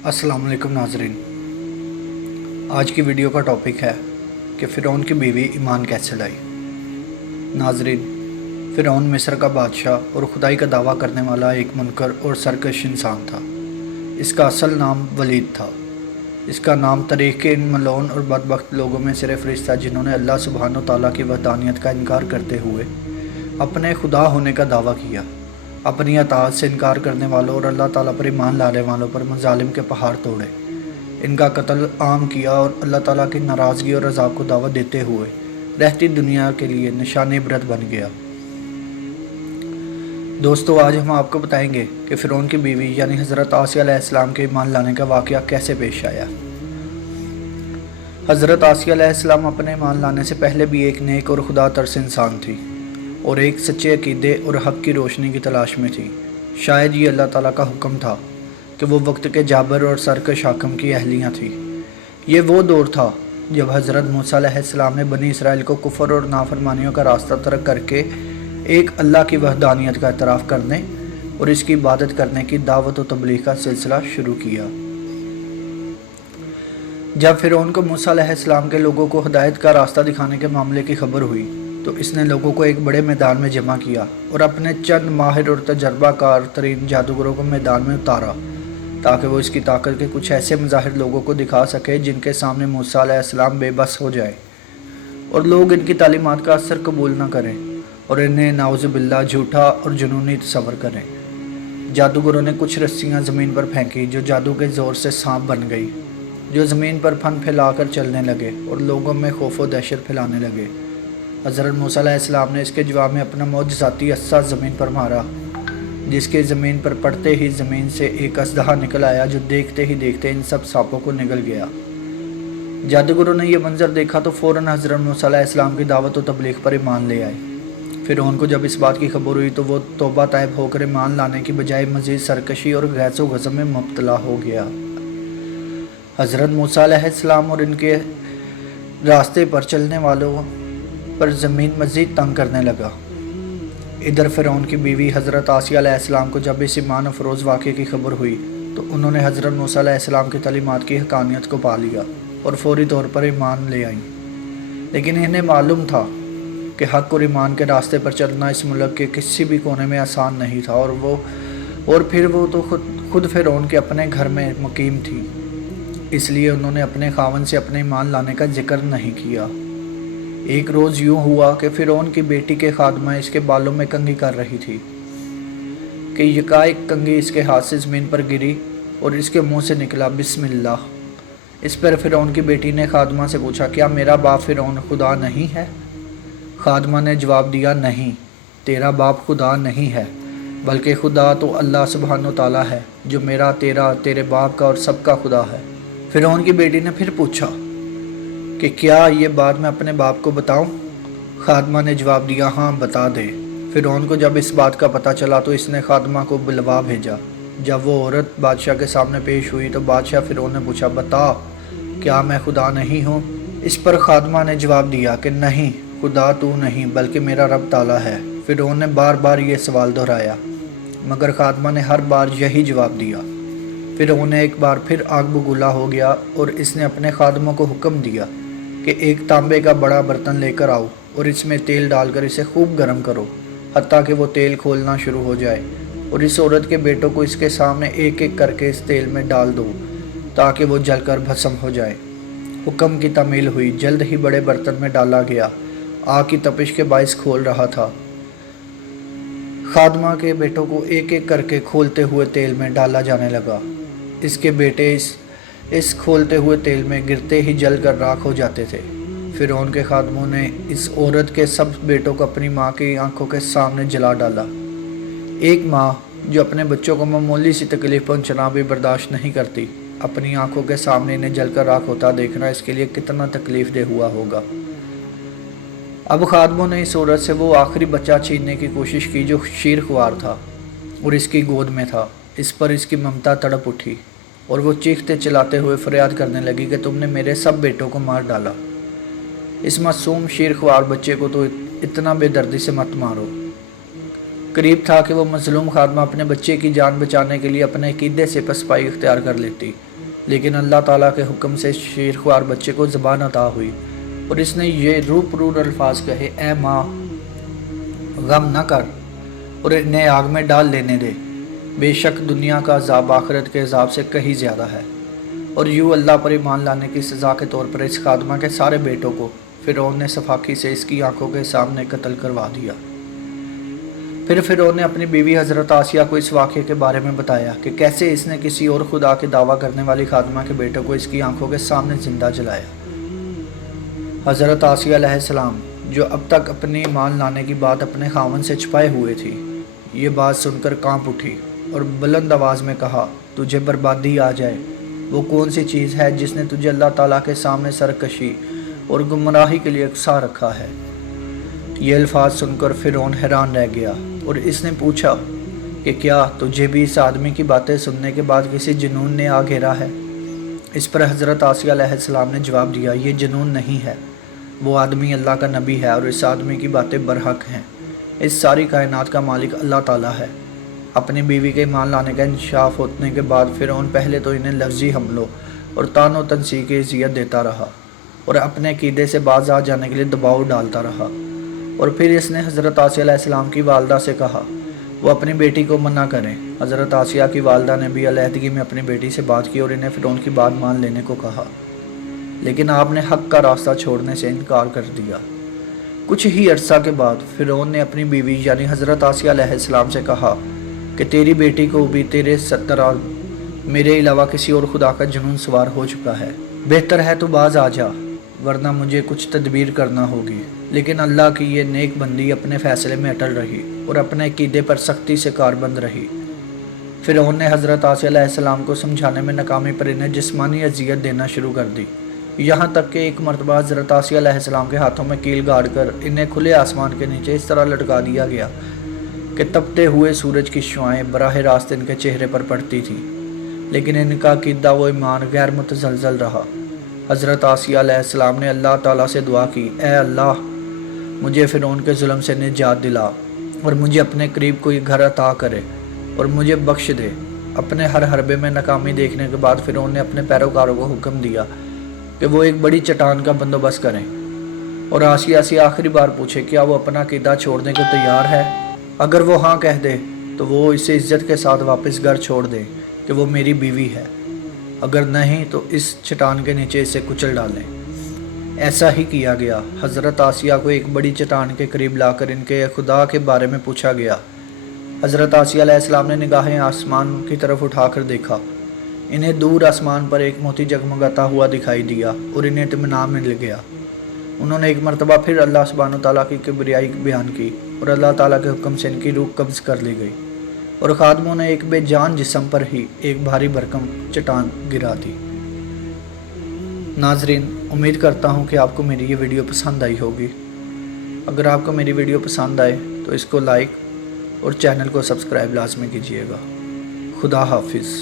अस्सलाम वालेकुम नाजरीन। आज की वीडियो का टॉपिक है कि फ़िरौन की बीवी ईमान कैसे लाई। नाजरीन, फ़िरौन मिस्र का बादशाह और खुदाई का दावा करने वाला एक मुनकर और सरकश इंसान था। इसका असल नाम वलीद था। इसका नाम तारीख़ के इन मलऊन और बदबख्त लोगों में से फ़रिश्ता जिन्होंने अल्लाह सुब्हानो तआला की वहदानियत का इनकार करते हुए अपने खुदा होने का दावा किया, अपनी अताअत से इनकार करने वालों और अल्लाह ताला पर ईमान लाने वालों पर मज़ालिम के पहाड़ तोड़े, इनका कत्ल आम किया और अल्लाह ताला की नाराज़गी और अज़ाब को दावत देते हुए रहती दुनिया के लिए निशान इबरत बन गया। दोस्तों, आज हम आपको बताएंगे कि फ़िरौन की बीवी यानी हज़रत आसिया अलैहिस्सलाम के ईमान लाने का वाक़या कैसे पेश आया। हज़रत आसिया अलैहिस्सलाम अपने ईमान लाने से पहले भी एक नेक और खुदा तरस इंसान थी और एक सच्चे अकीदे और हक़ की रोशनी की तलाश में थी। शायद ये अल्लाह ताला का हुक्म था कि वो वक्त के जाबर और सरकश हाकिम की अहलियाँ थी। ये वो दौर था जब हज़रत मूसा अलैहिस्सलाम ने बनी इसराइल को कुफ़र और नाफरमानियों का रास्ता तर्क करके एक अल्लाह की वहदानियत का एतराफ़ करने और इसकी इबादत करने की दावत और तबलीग का सिलसिला शुरू किया। जब फ़िरौन को मूसा अलैहिस्सलाम के लोगों को हिदायत का रास्ता दिखाने के मामले की खबर हुई तो इसने लोगों को एक बड़े मैदान में जमा किया और अपने चंद माहिर और तजर्बाकार तरीन जादूगरों को मैदान में उतारा ताकि वो इसकी ताकत के कुछ ऐसे मज़ाहिर लोगों को दिखा सके जिनके सामने मूसा अलैहिस्सलाम बेबस हो जाए और लोग इनकी तालीमात का असर कबूल न करें और इन्हें नाउज़ुबिल्लाह झूठा और जुनूनी तस्वर करें। जादूगरों ने कुछ रस्सियाँ ज़मीन पर फेंकी जो जादू के ज़ोर से सांप बन गई, जो ज़मीन पर फन फैलाकर चलने लगे और लोगों में खौफ व दहशत फैलाने लगे। हज़रत मूसा अलैहिस्सलाम ने इसके जवाब में अपना मौजज़ाती अस्सा ज़मीन पर मारा, जिसके ज़मीन पर पड़ते ही ज़मीन से एक अजदहा निकल आया जो देखते ही देखते इन सब सांपों को निगल गया। जादूगरों ने यह मंजर देखा तो फ़ौरन हज़रत मूसा अलैहिस्सलाम की दावत और तबलीग पर ईमान ले आए। फिर उनको जब इस बात की खबर हुई तो वो तौबा ताइब होकर ईमान लाने की बजाय मज़ीद सरकशी और गैस व गज़ब में मुब्तला हो गया। हज़रत मूसा अलैहिस्सलाम और इनके रास्ते पर चलने वालों पर ज़मीन मज़ीद तंग करने लगा। इधर फ़िरौन की बीवी हज़रत आसिया अलैहिस्सलाम को जब इस ईमान अफरोज़ वाक़े की खबर हुई तो उन्होंने हज़रत मूसा अलैहिस्सलाम की तालीमात की हक़ानियत को पा लिया और फ़ौरी तौर पर ईमान ले आईं। लेकिन इन्हें मालूम था कि हक़ और ईमान के रास्ते पर चलना इस मुल्क के किसी भी कोने में आसान नहीं था और फिर वो तो खुद फ़िरौन के अपने घर में मुकीम थी, इसलिए उन्होंने अपने खावन से अपने ईमान लाने का जिक्र नहीं किया। एक रोज़ यूँ हुआ कि फ़िरौन की बेटी के खादमा इसके बालों में कंघी कर रही थी कि यकाएक कंघी इसके हाथ से ज़मीन पर गिरी और इसके मुंह से निकला बिस्मिल्लाह। इस पर फ़िरौन की बेटी ने खादमा से पूछा, क्या मेरा बाप फ़िरौन खुदा नहीं है? खादमा ने जवाब दिया, नहीं, तेरा बाप खुदा नहीं है, बल्कि खुदा तो अल्लाह सुब्हानो तआला है जो मेरा, तेरा, तेरे बाप का और सबका खुदा है। फ़िरौन की बेटी ने फिर पूछा कि क्या ये बात मैं अपने बाप को बताऊं? खादमा ने जवाब दिया, हाँ बता दे। फ़िरौन को जब इस बात का पता चला तो इसने खादमा को बुलवा भेजा। जब वो औरत बादशाह के सामने पेश हुई तो बादशाह फ़िरौन ने पूछा, बता, क्या मैं खुदा नहीं हूँ? इस पर खादमा ने जवाब दिया कि नहीं, खुदा तू नहीं बल्कि मेरा रब ताला है। फ़िरौन ने बार बार ये सवाल दोहराया मगर खादमा ने हर बार यही जवाब दिया। फ़िरौन ने एक बार फिर आग बबूला हो गया और इसने अपने खादमों को हुक्म दिया कि एक तांबे का बड़ा बर्तन लेकर आओ और इसमें तेल डालकर इसे खूब गर्म करो हत्ता कि वो तेल खोलना शुरू हो जाए और इस औरत के बेटों को इसके सामने एक एक करके इस तेल में डाल दो ताकि वो जलकर भस्म हो जाए। हुक्म की तामील हुई। जल्द ही बड़े बर्तन में डाला गया। आग की तपिश के बाइस खोल रहा था। खादमा के बेटों को एक एक करके खोलते हुए तेल में डाला जाने लगा। इसके बेटे इस खोलते हुए तेल में गिरते ही जलकर राख हो जाते थे। फ़िरौन के खादमों ने इस औरत के सब बेटों को अपनी माँ की आंखों के सामने जला डाला। एक माँ जो अपने बच्चों को मामूली सी तकलीफ़ पहुँचना भी बर्दाश्त नहीं करती, अपनी आंखों के सामने इन्हें जलकर राख होता देखना इसके लिए कितना तकलीफ़ दे हुआ होगा। अब खादमों ने इस औरत से वो आखिरी बच्चा छीनने की कोशिश की जो शीर ख्वार था और इसकी गोद में था। इस पर इसकी ममता तड़प उठी और वो चीखते चिल्लाते हुए फरियाद करने लगी कि तुमने मेरे सब बेटों को मार डाला। इस मासूम शीर ख्वार बच्चे को तो इतना बेदर्दी से मत मारो। करीब था कि वो मजलूम खादमा अपने बच्चे की जान बचाने के लिए अपने अकीदे से पसपाई इख्तियार कर लेती لیکن اللہ تعالیٰ کے حکم سے شیرخوار بچے کو زبان عطا ہوئی اور اس نے یہ روپ الفاظ کہے، اے ماں غم نہ کر اور انہیں آگ میں ڈال لینے دے، بے شک دنیا کا عذاب آخرت کے عذاب سے کہیں زیادہ ہے۔ اور یوں اللہ پر ایمان لانے کی سزا کے طور پر اس خادمہ کے سارے بیٹوں کو فرعون نے صفاقی سے اس کی آنکھوں کے سامنے قتل کروا دیا۔ پھر فرعون نے اپنی بیوی حضرت آسیہ کو اس واقعے کے بارے میں بتایا کہ کیسے اس نے کسی اور خدا کے دعویٰ کرنے والی خادمہ کے بیٹوں کو اس کی آنکھوں کے سامنے زندہ جلایا۔ حضرت آسیہ علیہ السلام جو اب تک اپنی ایمان لانے کی بات اپنے خاوند سے چھپائے ہوئے تھی، یہ بات سن کر کانپ اٹھی اور بلند آواز میں کہا، تجھے بربادی آ جائے۔ وہ کون سی چیز ہے جس نے تجھے اللہ تعالیٰ کے سامنے سرکشی اور گمراہی کے لیے اکسا رکھا ہے؟ یہ الفاظ سن کر فرعون حیران رہ گیا اور اس نے پوچھا کہ کیا تجھے بھی اس آدمی کی باتیں سننے کے بعد کسی جنون نے آ گھیرا ہے؟ اس پر حضرت آسیہ علیہ السلام نے جواب دیا، یہ جنون نہیں ہے، وہ آدمی اللہ کا نبی ہے اور اس آدمی کی باتیں برحق ہیں۔ اس ساری کائنات کا مالک اللہ تعالیٰ ہے۔ اپنی بیوی کے ایمان لانے کا انکشاف ہونے کے بعد فرعون پہلے تو انہیں لفظی حملوں اور طعن و تنصیح کی اذیت دیتا رہا اور اپنے عقیدے سے باز آ جانے کے لیے دباؤ ڈالتا رہا، اور پھر اس نے حضرت آسیہ علیہ السلام کی والدہ سے کہا وہ اپنی بیٹی کو منع کریں۔ حضرت آسیہ کی والدہ نے بھی علیحدگی میں اپنی بیٹی سے بات کی اور انہیں فرعون کی بات مان لینے کو کہا، لیکن آپ نے حق کا راستہ چھوڑنے سے انکار کر دیا۔ کچھ ہی عرصہ کے بعد فرعون نے اپنی بیوی یعنی حضرت آسیہ علیہ السلام سے کہا کہ تیری بیٹی کو بھی تیرے طرح میرے علاوہ کسی اور خدا کا جنون سوار ہو چکا ہے، بہتر ہے تو باز آ جا ورنہ مجھے کچھ تدبیر کرنا ہوگی۔ لیکن اللہ کی یہ نیک بندی اپنے فیصلے میں اٹل رہی اور اپنے عقیدے پر سختی سے کاربند رہی۔ فرعون نے حضرت آسیہ علیہ السلام کو سمجھانے میں ناکامی پر انہیں جسمانی اذیت دینا شروع کر دی، یہاں تک کہ ایک مرتبہ حضرت آسیہ علیہ السلام کے ہاتھوں میں کیل گاڑ کر انہیں کھلے آسمان کے نیچے اس طرح لٹکا دیا گیا کہ تپتے ہوئے سورج کی شعاعیں براہ راست ان کے چہرے پر پڑتی تھیں، لیکن ان کا عقیدہ و ایمان غیر متزلزل رہا۔ حضرت آسیہ علیہ السلام نے اللہ تعالیٰ سے دعا کی، اے اللہ مجھے فرعون کے ظلم سے نجات دلا اور مجھے اپنے قریب کوئی گھر عطا کرے اور مجھے بخش دے۔ اپنے ہر حربے میں ناکامی دیکھنے کے بعد فرعون نے اپنے پیروکاروں کو حکم دیا کہ وہ ایک بڑی چٹان کا بندوبست کریں اور آسیہ سے آخری بار پوچھے کیا وہ اپنا عقیدہ چھوڑنے کو تیار ہے۔ اگر وہ ہاں کہہ دے تو وہ اسے عزت کے ساتھ واپس گھر چھوڑ دے کہ وہ میری بیوی ہے، اگر نہیں تو اس چٹان کے نیچے اسے کچل ڈالیں۔ ایسا ہی کیا گیا۔ حضرت آسیہ کو ایک بڑی چٹان کے قریب لا کر ان کے خدا کے بارے میں پوچھا گیا۔ حضرت آسیہ علیہ السلام نے نگاہیں آسمان کی طرف اٹھا کر دیکھا، انہیں دور آسمان پر ایک موتی جگمگاتا ہوا دکھائی دیا اور انہیں اطمینان مل گیا۔ انہوں نے ایک مرتبہ پھر اللہ سبحانہ تعالیٰ کی کبریائی بیان کی اور اللہ تعالیٰ کے حکم سے ان کی روح قبض کر لی گئی اور خادموں نے ایک بے جان جسم پر ہی ایک بھاری بھرکم چٹان گرا دی۔ ناظرین، امید کرتا ہوں کہ آپ کو میری یہ ویڈیو پسند آئی ہوگی۔ اگر آپ کو میری ویڈیو پسند آئے تو اس کو لائک اور چینل کو سبسکرائب لازمی کیجیے گا۔ خدا حافظ۔